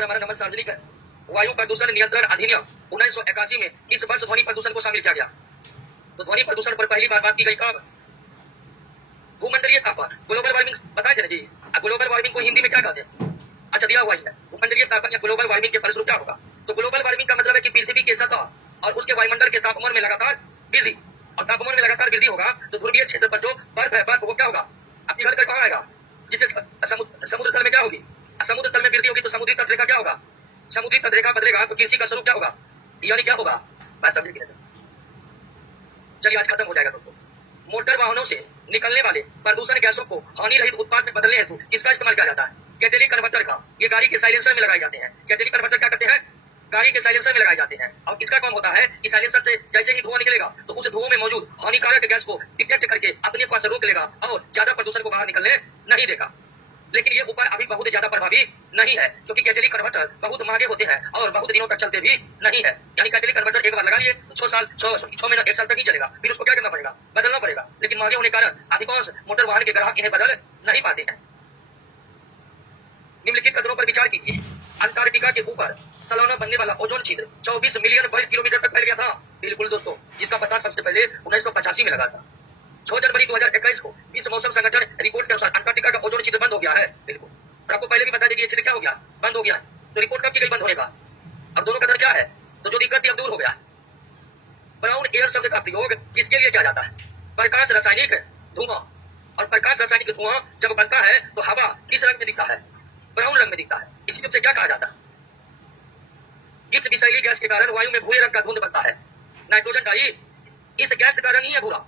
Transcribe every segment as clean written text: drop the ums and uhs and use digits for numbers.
पर हमारा नंबर सार्वजनिक है। वायु प्रदूषण नियंत्रण अधिनियम 1981 में किस वर्ष ध्वनि प्रदूषण को शामिल किया गया? तो ध्वनि प्रदूषण पर पहली बार बात की गई कब? भूमंडलीय तापमान, ग्लोबल वार्मिंग बताया जाए जी। ग्लोबल वार्मिंग को हिंदी में क्या कहते हैं? अच्छा दिया हुआ है, भूमंडलीय तापमान या ग्लोबल वार्मिंग के फलस्वरूप क्या होगा? तो ग्लोबल वार्मिंग का मतलब है कि पृथ्वी की सतह और उसके वायुमंडल के तापमान में लगातार वृद्धि, और तापमान में लगातार वृद्धि होगा तो ध्रुवीय क्षेत्र पर जो बर्फ है, बर्फ वो क्या होगा? अपनी घर कहाँ आएगा? जिससे समुद्र तल में क्या होगी? समुद्र तल में वृद्धि होगी तो समुद्री तटरेखा क्या होगा? समुद्री तटरेखा बदलेगा तो कृषि का स्वरूप क्या होगा? यानी क्या होगा? बात समझ गए? चलिए आज खत्म हो जाएगा दोस्तों। मोटर वाहनों से निकलने वाले प्रदूषण गैसों को हानि रहित उत्पाद में बदलने हेतु किसका इस्तेमाल किया जाता है? कैटेलिक कन्वर्टर का। ये गाड़ी के साइलेंसर में लगाए जाते हैं। कैटेलिक कन्वर्टर क्या करते हैं? गाड़ी के साइलेंसर में लगाए जाते हैं। और किसका काम होता है कि साइलेंसर से जैसे ही धुआं निकलेगा तो उस धुआं में मौजूद हानिकारक गैस को डिटेक्ट करके अपने पास रोक लेगा और ज्यादा प्रदूषण को बाहर निकलने नहीं देगा। लेकिन ये उपाय अभी बहुत ज्यादा प्रभावी नहीं है क्योंकि कैटेलिक कन्वर्टर बहुत महंगे होते हैं और बहुत दिनों तक चलते भी नहीं है। यानी कैटेलिक कन्वर्टर एक बार लगा लिए तो 6 महीना 1 साल तक ही चलेगा, फिर उसको क्या करना पड़ेगा? बदलना पड़ेगा। लेकिन महंगे होने के कारण अधिकांश मोटर वाहन के ग्राहक इन्हें बदल नहीं पाते हैं। निम्नलिखित कदरों पर विचार कीजिए। अंटार्कटिका के ऊपर सालाना बनने वाला ओजोन छिद्र 24 मिलियन वर्ग किलोमीटर तक फैल गया था। बिल्कुल दोस्तों, जिसका पता सबसे पहले 1985 में लगा था। 6 जनवरी 2021 को विश्व मौसम संगठन रिपोर्ट के अनुसार अंटार्कटिका का ओजोन छिद्र बंद हो गया है। बिल्कुल, और आपको पहले भी बता दें छिद्र क्या हो गया? बंद हो गया है। तो रिपोर्ट कब की गई बंद होने का? अब दोनों का दर क्या है? तो जो दिक्कत थी अब दूर हो गया। ब्राउन एयर शब्द का प्रयोग किसके लिए किया जाता है? प्रकाश रासायनिक धुआं। और प्रकाश रासायनिक धुआं जब बनता है तो हवा किस रंग में दिखता है? ब्राउन रंग में दिखता है। इसी रूप से क्या कहा जाता है? इस विषैली गैस के कारण वायु में भूरे रंग का धुंध बनता है। नाइट्रोजन डाई इस गैस का रंग ही है भूरा।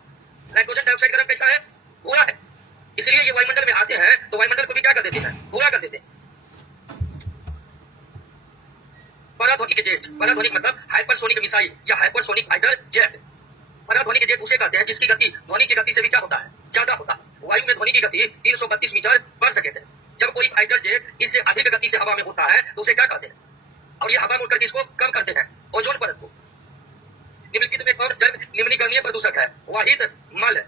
नाइट्रोजन डाइऑक्साइड का रंग कैसा है? भूरा है। इसलिए ये वायुमंडल में आते हैं तो वायुमंडल को भी क्या कर देते हैं? भूरा कर देते हैं। पराध्वनिक जेट, पराध्वनिक मतलब हाइपरसोनिक मिसाइल या हाइपरसोनिक फाइटर जेट। पराध्वनिक जेट उसे कहते हैं जिसकी गति ध्वनि की गति से भी क्या होता है? ज्यादा होता है। वायु में ध्वनि की गति 332 मीटर पर सेकेंड है। जब कोई फाइटर जेट इससे अधिक गति से हवा में उड़ता है तो उसे क्या कहते हैं? और ये हवा में उड़कर किसको कम करते हैं? ओजोन परत को। निम्नलिखित में कौन जल निम्नलिखित प्रदूषक है? वाहिद मल।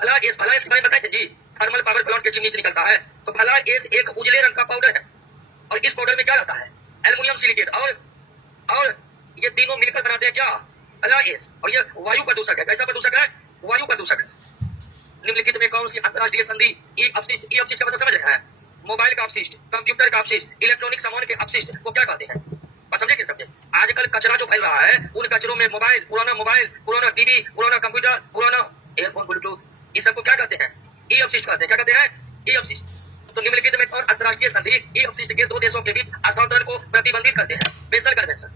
भला एस के बारे में बताए थे जी। थर्मल पावर प्लांट के चिमनी से निकलता है। तो भला एस एक उजले रंग का पाउडर है और इस पाउडर में क्या रहता है? एल्युमिनियम सिलिकेट और ये तीनों मिलकर बनाते हैं क्या? भला एस। और ये वायु प्रदूषक है। कैसा प्रदूषक है? वायु प्रदूषक। निम्नलिखित में कौन सी अंतरराष्ट्रीय संधि ई अपशिष्ट का मतलब समझ रहे हैं? मोबाइल का अपशिष्ट, कंप्यूटर का अपशिष्ट, इलेक्ट्रॉनिक सामान के अपशिष्ट को क्या कहते हैं? बस समझे? समझे? आजकल कचरा जो फैल रहा है उन कचरों में मोबाइल, पुराना टीवी, पुराना कंप्यूटर, पुराना एयरफोन, ब्लूटूथ, इस सबको क्या कहते हैं? ई अपशिष्ट कहते हैं। क्या कहते हैं? ई अपशिष्ट। तो निम्नलिखित में कौन अंतरराष्ट्रीय संधि ई अपशिष्ट के दो देशों के बीच हस्तांतरण को प्रतिबंधित करते हैं? Basal convention.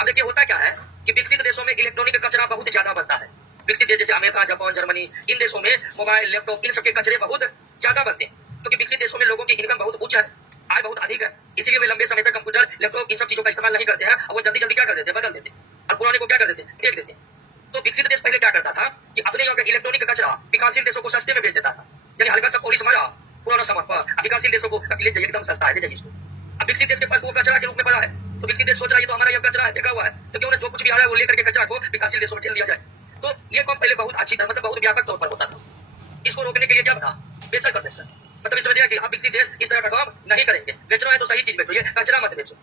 अब देखिए होता क्या है कि विकसित देशों में इलेक्ट्रॉनिक कचरा बहुत ज्यादा बनता है। विकसित देश जैसे अमेरिका, जापान, जर्मनी, इन देशों में मोबाइल, लैपटॉप, इन सबके कचरे बहुत ज्यादा बनते हैं क्योंकि विकसित देशों में लोगों की इनकम बहुत उच्च है, आय बहुत अधिक है। इसीलिए वे लंबे समय तक कंप्यूटर, लैपटॉप, इन सब चीजों का इस्तेमाल नहीं करते हैं और वो जल्दी क्या कर देते हैं? बदल देते हैं और पुराने को क्या कर देते हैं? फेंक देते हैं। तो विकसित देश पहले क्या करता था कि अपने यहाँ का इलेक्ट्रॉनिक कचरा विकासशील देशों को सस्ते में बेच देता था। यानी हल्का सा पॉलिश मारा पुराना सामान पर, विकासशील देशों को एकदम सस्ता है, दे जाइए इसको। अब विकसित देश के पास वो कचरा के रूप में पड़ा है तो विकसित देश सोच रहा है तो हमारा यह कचरा है, फेंका हुआ है, तो क्यों ना जो कुछ भी आ रहा है वो लेकर के कचरा को विकासशील देशों में ठेल दिया जाए। तो ये काम पहले बहुत अच्छी तरह मतलब बहुत व्यापक तौर पर होता था। इसको रोकने के लिए क्या बना? Basal convention. मतलब इस वजह कि हम विकसित देश इस तरह का काम नहीं करेंगे। बेचना है तो सही चीज बेचो, ये कचरा मत बेचो।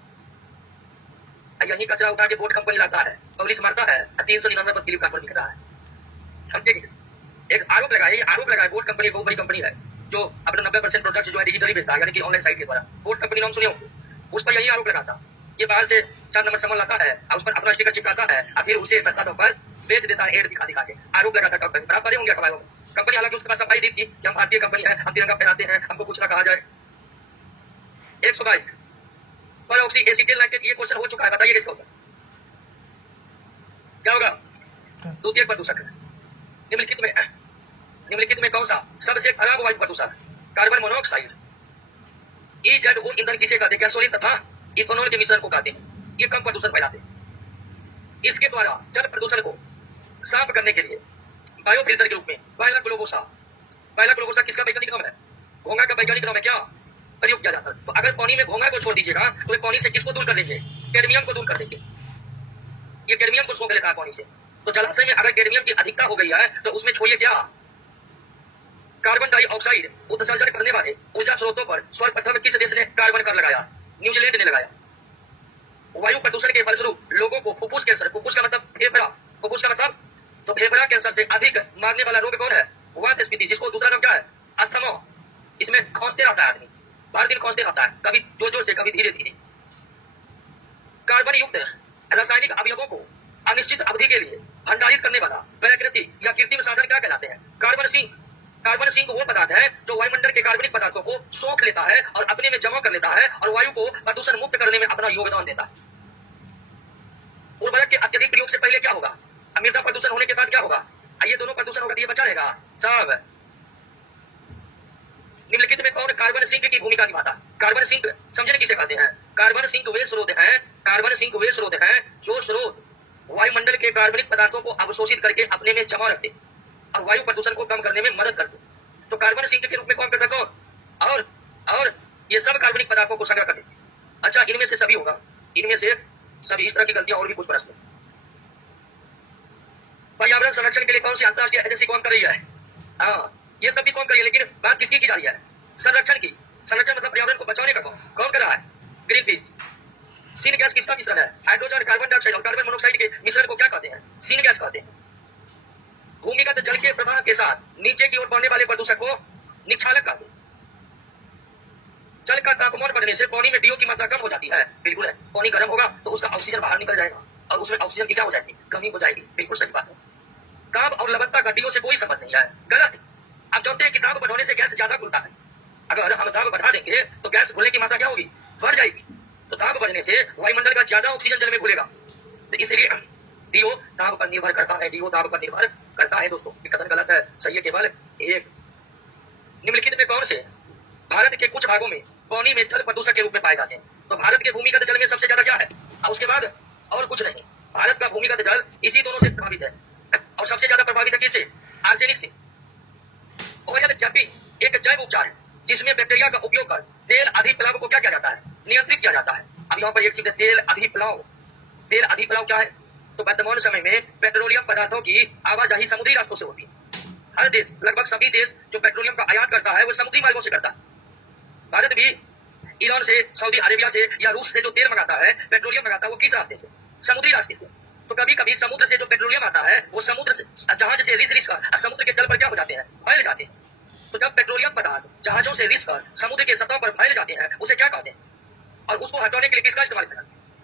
यही कचरा उठा के बोट कंपनी लाता है, पब्लिश मारता है, 399 पर फ्लिपकार्ट पर बिक रहा है। समझे? एक आरोप लगाया बोट कंपनी बहुत बड़ी कंपनी है जो अपना 90% प्रोडक्ट जो है डिजिटली बेचता है, यानी कि ऑनलाइन साइट के द्वारा। बोट कंपनी नाम सुने होंगे, उस पर यही आरोप लगाता ये बाहर से 4 नंबर सामान लाता है और उस पर अपना स्टिकर चिपकाता है और फिर उसे सस्ता दाम पर बेच देता है, एड दिखा के। आरोप लगाता कंपनी बराबर होंगे कंपनी, हालांकि उसके पास सफाई दी थी कि हम भारतीय कंपनी है, हम तिरंगा फहराते हैं, हमको कुछ ना कहा जाए। 122 पर ऑक्सी एसिटिल नाइट्रेट ये क्वेश्चन हो चुका है, बताइए किसका होगा? क्या होगा? द्वितीयक प्रदूषक है। निम्नलिखित में कौन सा सबसे खराब वायु प्रदूषण? Carbon monoxide. ईजड ईंधन किसे कहते हैं? गैसोलीन तथा इथेनॉल के मिश्रण को कहते हैं। ये कम प्रदूषण फैलाते हैं। इसके द्वारा जल प्रदूषण को साफ करने के लिए बायोफिल्टर के रूप में वायला ग्लोबोसा किसका वैज्ञानिक नाम है? घोंघा का वैज्ञानिक नाम है। क्या प्रयोग किया जाता है? तो अगर पानी में घोंघा को छोड़ दीजिएगा तो पानी से किसको दूर कर देंगे? कैडमियम को दूर कर देंगे। ये कैडमियम को सोख लेता है पानी से। तो जलाशय में अगर कैडमियम की अधिकता हो गई है तो उसमें छोड़िए क्या? कार्बन डाइऑक्साइड उत्सर्जन करने वाले ऊर्जा स्रोतों पर सर्वप्रथम किस देश ने कार्बन कर लगाया? न्यूजीलैंड ने लगाया। वायु प्रदूषण के फलस्वरूप लोगों को फुफ्फुस कैंसर, फुफ्फुस का मतलब फेफड़ा, फुफ्फुस का मतलब तो फेफड़ा कैंसर से अधिक मारने वाला रोग कौन है? वातस्फीति, जिसको दूसरा नाम क्या है? अस्थमा। इसमें खांसते रहता है आदमी, बार दिन खांसते रहता है, कभी जोर जोर से, कभी धीरे धीरे। कार्बन युक्त रासायनिक अवयवों को अनिश्चित अवधि के लिए भंडारित करने वाला प्राकृतिक या कृत्रिम साधन क्या कहलाते हैं? Carbon sink. कार्बन सिंक वो पदार्थ है जो वायुमंडल के कार्बनिक पदार्थों को सोख लेता है और अपने में जमा कर लेता है और वायु को प्रदूषण मुक्त करने में अपना योगदान देता है। उर्वरक के अत्यधिक प्रयोग से पहले क्या होगा? मृदा प्रदूषण होने के बाद क्या होगा? ये दोनों प्रदूषण होगा, ये बचा रहेगा सब। निम्नलिखित में कौन कार्बन सिंक की भूमिका निभाता? कार्बन सिंक समझने किसे कहते हैं? कार्बन सिंक वे स्रोत है, कार्बन सिंक वे स्रोत है जो स्रोत वायुमंडल के कार्बनिक पदार्थों को अवशोषित करके अपने में जमा रखते और वायु प्रदूषण को कम करने में मदद करते। तो कार्बन सिंक के रूप में कौन करता कौन? और ये सब कार्बनिक पदार्थों को संग्रह करते। अच्छा, इनमें से सभी होगा, इनमें से सभी। इस तरह की गलतियां और भी कुछ प्रश्न। पर्यावरण संरक्षण के लिए कौन सी अंतरराष्ट्रीय एजेंसी कौन कर रही है? हाँ, ये सब भी कौन कर रही है, लेकिन बात किसकी की जा रही है? संरक्षण की। संरक्षण मतलब पर्यावरण को बचाने का कौन कर रहा है? Green peas. सीन गैस किसका मिश्रण है? हाइड्रोजन, कार्बन डाइऑक्साइड और कार्बन मोनोऑक्साइड के मिश्रण को क्या कहते हैं? सीन गैस कहते हैं। भूमिगत जल के प्रवाह के साथ नीचे की ओर बढ़ने वाले प्रदूषक को निक्षालक कहते हैं। जल का तापमान बढ़ने से पानी में डीओ की मात्रा कम हो जाती है। बिल्कुल है, पानी गर्म होगा तो उसका ऑक्सीजन बाहर निकल जाएगा और उसमें ऑक्सीजन की क्या हो जाएगी? कमी हो जाएगी। बिल्कुल सही बात है। ताप और लवणता का डीओ से कोई संबंध नहीं है, गलत। आप जानते हैं कि ताप बढ़ाने से गैस ज्यादा खुलता है। अगर हम ताप बढ़ा देंगे तो गैस घुलने की मात्रा क्या होगी? बढ़ जाएगी। तो ताप बढ़ने से वायुमंडल का ज्यादा ऑक्सीजन जल में घुलेगा, तो इसलिए डीओ ताप पर निर्भर करता है। डीओ ताप पर निर्भर करता है। दोस्तों, कथन गलत है, सही है केवल एक। निम्नलिखित में कौन से भारत के कुछ भागों में पानी में जल प्रदूषक के रूप में पाए जाते हैं? तो भारत के भूमिगत जल में सबसे ज्यादा क्या है और उसके बाद और कुछ नहीं। भारत का भूमिगत जल इसी दोनों से प्रभावित है और सबसे ज्यादा प्रभावित है किससे? आर्सेनिक से। ऑयल जैपिंग एक जैव उपचार है जिसमें बैक्टीरिया का उपयोग कर तेल अधिप्लव को क्या किया जाता है? नियंत्रित किया जाता है। अब यहाँ पर एक शब्द तेल अधिप्लव। तेल अधिप्लव क्या है? तो वर्तमान समय में पेट्रोलियम पदार्थों की आवाजाही समुद्री रास्तों से होती है। हर देश, लगभग सभी देश जो पेट्रोलियम का आयात करता है वो समुद्री मार्गों से करता है। भारत भी ईरान से, सऊदी अरेबिया से या रूस से जो तेल मंगाता है, पेट्रोलियम मंगाता है, वो किस रास्ते से? समुद्री रास्ते से। तो कभी कभी समुद्र से जो पेट्रोलियम आता है वो समुद्र से जहाज से रिस कर समुद्र के तल पर क्या हो जाते हैं? फैल जाते हैं। तो जब पेट्रोलियम पदार्थ जहाजों से रिस कर समुद्र के सतह पर फैल जाते हैं उसे क्या कहते हैं? और उसको हटाने के लिए किसका इस्तेमाल करना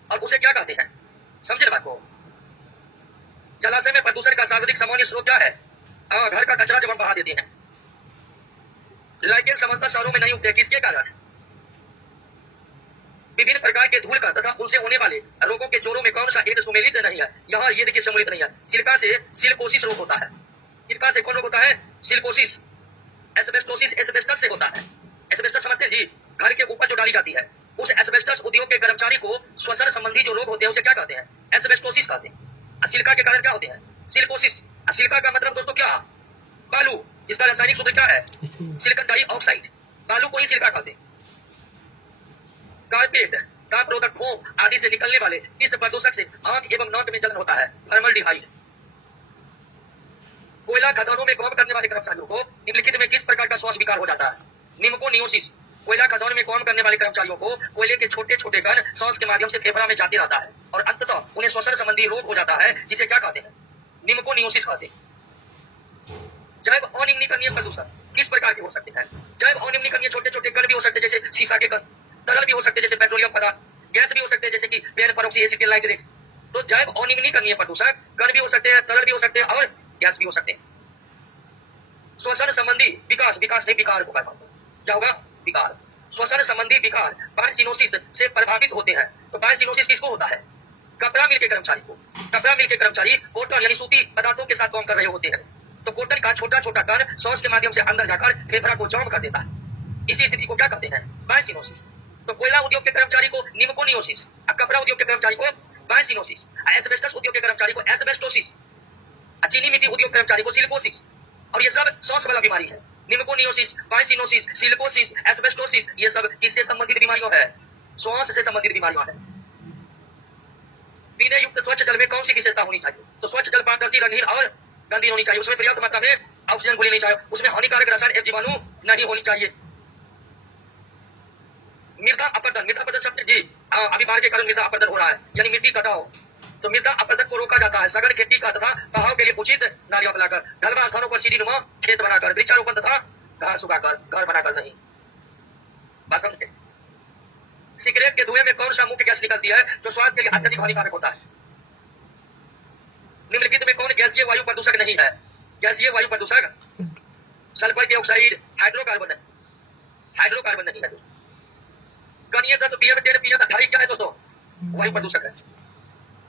और उसे क्या कहते हैं? समझे बात को। जलाशय में प्रदूषण का सर्वाधिक सामान्य स्रोत क्या है? घर का कचरा जब हम बहा देते हैं। लाइकेन सामान्यतः शहरों में नहीं उगते, किसके कारण? विभिन्न प्रकार के धूल का तथा उनसे होने वाले रोगों के जोड़ों में कौन सा एक सम्मिलित नहीं है? यहाँ ये देखिए सम्मिलित नहीं है। सिलिका से सिलिकोसिस रोग होता है। सिलिका से कौन रोग होता है? सिलिकोसिस। एस्बेस्टोसिस एस्बेस्टस से होता है। एस्बेस्टस समझते हैं जी? घर के ऊपर जो डाली जाती है, उस एस्बेस्टस उद्योग के कर्मचारी को श्वसन संबंधी जो रोग होते हैं उसे क्या कहते हैं? एस्बेस्टोसिस कहते हैं। सिलिका के कारण क्या होते हैं? सिलिकोसिस। सिलिका का मतलब दोस्तों क्या? बालू, जिसका रासायनिक सूत्र क्या है? Silicon dioxide. बालू को ही सिलिका कहते हैं। कारपेट, ताप रोधक फोम आदि से निकलने वाले इस प्रदूषक से आंख एवं नाक में जलन होता है। फॉर्मल्डिहाइड। कोयला खदानों में काम करने वाले कर्मचारियों को निम्नलिखित में किस प्रकार का श्वास विकार हो जाता है? निमोनियोसिस। कोयला खदान में काम करने वाले कर्मचारियों को कोयले के छोटे छोटे कण सांस के माध्यम से फेफड़ा में जाते रहता है और अंततः उन्हें श्वसन संबंधी रोग हो जाता है, जिसे क्या कहते हैं? निमोनियोसिस कहते हैं। जैव अनिम्नीकरणीय प्रदूषण किस प्रकार के हो सकते हैं? जैव अनिम्नीकरणीय छोटे छोटे कण भी हो सकते हैं जैसे शीशा के कण, तरल भी हो सकते हैं जैसे पेट्रोलियम पदार्थ, गैस भी हो सकते हैं जैसे कि पेन परोक्सी एसिटिल नाइट्रेट। तो जैव अनिम्नीकरणीय प्रदूषक कण भी हो सकते हैं, तरल भी हो सकते हैं और गैस भी हो सकते हैं। श्वसन संबंधी विकास, विकास नहीं विकार को कहते हैं। क्या होगा? विकार। श्वसन संबंधी विकार बायसिनोसिस से प्रभावित होते हैं। तो बायसिनोसिस किसको होता है? कपड़ा मिल के कर्मचारी को। कपड़ा मिल के कर्मचारी कॉटन यानी सूती पदार्थों के साथ काम कर रहे होते हैं, तो कॉटन का छोटा छोटा कण सांस के माध्यम से अंदर जाकर फेफड़ा को जाम कर देता है। इसी स्थिति को क्या कहते हैं? बायसिनोसिस। तो कोयला उद्योग के कर्मचारी को निमोनियोसिस, कपड़ा उद्योग के कर्मचारी को बायसिनोसिस, एस्बेस्टस उद्योग के कर्मचारी को एस्बेस्टोसिस, चीनी मिट्टी उद्योग कर्मचारी को सिलिकोसिस। और ये सब सांस वाला बीमारी है। निमोनियोसिस, बायसिनोसिस, सिलिकोसिस, एस्बेस्टोसिस, ये सब किससे संबंधित बीमारियों है? श्वास से संबंधित बीमारियों है। पीने युक्त स्वच्छ जल में कौन सी विशेषता होनी चाहिए? तो स्वच्छ जल पारदर्शी, रंगीन और गंदी होनी चाहिए। उसमें पर्याप्त मात्रा में ऑक्सीजन गोली नहीं चाहिए, उसमें हानिकारक रसायन एक जीवाणु नहीं होनी चाहिए। मृदा अपरदन शब्द जी अभी बाढ़ के कारण मृदा अपरदन हो रहा है, यानी मिट्टी कटाव। तो मृदा अपरदन को रोका जाता है सघन खेती का तथा बहाव के लिए उचित नालियां बनाकर, ढलवा स्थानों पर सीढ़ी नुमा खेत बनाकर, वृक्षारोपण तथा घास उगाकर, घर बनाकर नहीं। बात समझ गए? सिगरेट के धुएं में कौन सा मुख्य गैस निकलती है जो स्वास्थ्य के लिए अत्यधिक हानिकारक होता है? निम्नलिखित में कौन गैसीय वायु प्रदूषक नहीं है? गैसीय वायु प्रदूषक सल्फर डाइऑक्साइड, हाइड्रोकार्बन नहीं है। गणीय तत्व पीएम 10 पीएम 28 क्या है दोस्तों? वायु प्रदूषक है।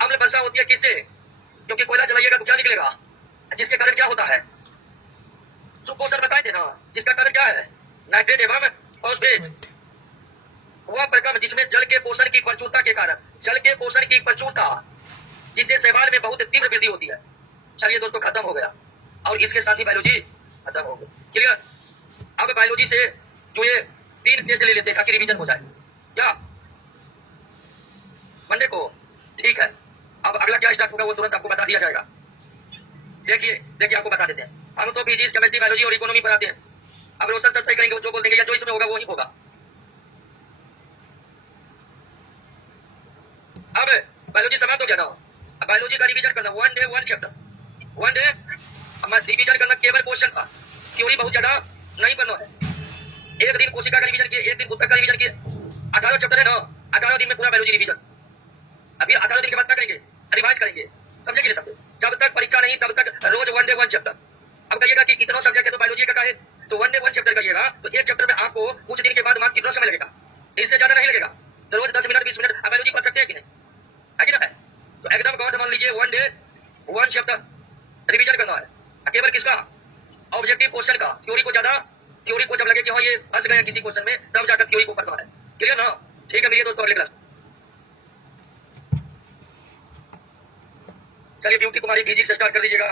अम्ल वर्षा होती है किससे? क्योंकि कोयला जलाइएगा तो क्या निकलेगा? जिसके कारण क्या होता है? सुपोषण बताए थे ना, जिसका कारण क्या है? नाइट्रेट एवं फॉस्फेट। वह प्रक्रम जिसमें जल के पोषण की प्रचुरता के कारण, जल के पोषण की प्रचुरता जिससे शैवाल में बहुत तीव्र वृद्धि होती है। चलिए दोस्तों खत्म हो गया, और इसके साथ ही बायोलॉजी खत्म हो गई। क्लियर? अब बायोलॉजी से जो ये 3 टेस्ट ले लेते हैं ताकि रिवीजन हो जाए। क्या मंडे को? ठीक है। अब अगला क्या स्टार्ट होगा वो तुरंत आपको बता दिया जाएगा। देखिए आपको बता देते हैं। हम तो फिजिक्स, केमिस्ट्री, बायोलॉजी और इकोनॉमी पढ़ाते हैं। अब रोशन सर तय करेंगे, जो बोल देंगे या जो इसमें होगा वो ही होगा। अब बायोलॉजी समाप्त हो गया ना। अब बायोलॉजी का रिवीजन करना, 1 डे 1 चैप्टर, 1 डे रिवीजन करना केवल क्वेश्चन का, थ्योरी बहुत ज्यादा नहीं बनना है। एक दिन कोशिका का रिवीजन किए, एक दिन पुस्तक का रिवीजन किए। 18 चैप्टर है ना, 18 दिन में पूरा बायोलॉजी रिवीजन। अभी 18 दिन के बाद क्या करेंगे? रिवाइज करेंगे। समझे कि नहीं समझे? जब तक परीक्षा नहीं तब तक रोज 1 डे 1 चैप्टर। अब कहिएगा कि कितना सब्जेक्ट है तो बायोलॉजी का है, तो 1 डे 1 चैप्टर करिएगा तो एक चैप्टर में आपको कुछ दिन के बाद मार्क्स कितना समय लगेगा? इससे ज्यादा नहीं लगेगा। तो रोज 10 मिनट 20 मिनट आप बायोलॉजी पढ़ सकते हैं कि नहीं? है कि ना? है तो एकदम गौर मान लीजिए 1 डे 1 चैप्टर रिवीजन करना है। केवल किसका? ऑब्जेक्टिव क्वेश्चन का। थ्योरी को ज्यादा, थ्योरी को जब लगे कि हाँ ये फंस गए किसी क्वेश्चन में, तब जाकर थ्योरी को पढ़ना है। क्लियर ना? ठीक है, मिलिए दोस्तों अगले क्लास। चलिए ब्यूटी कुमारी फिजिक्स स्टार्ट कर दीजिएगा।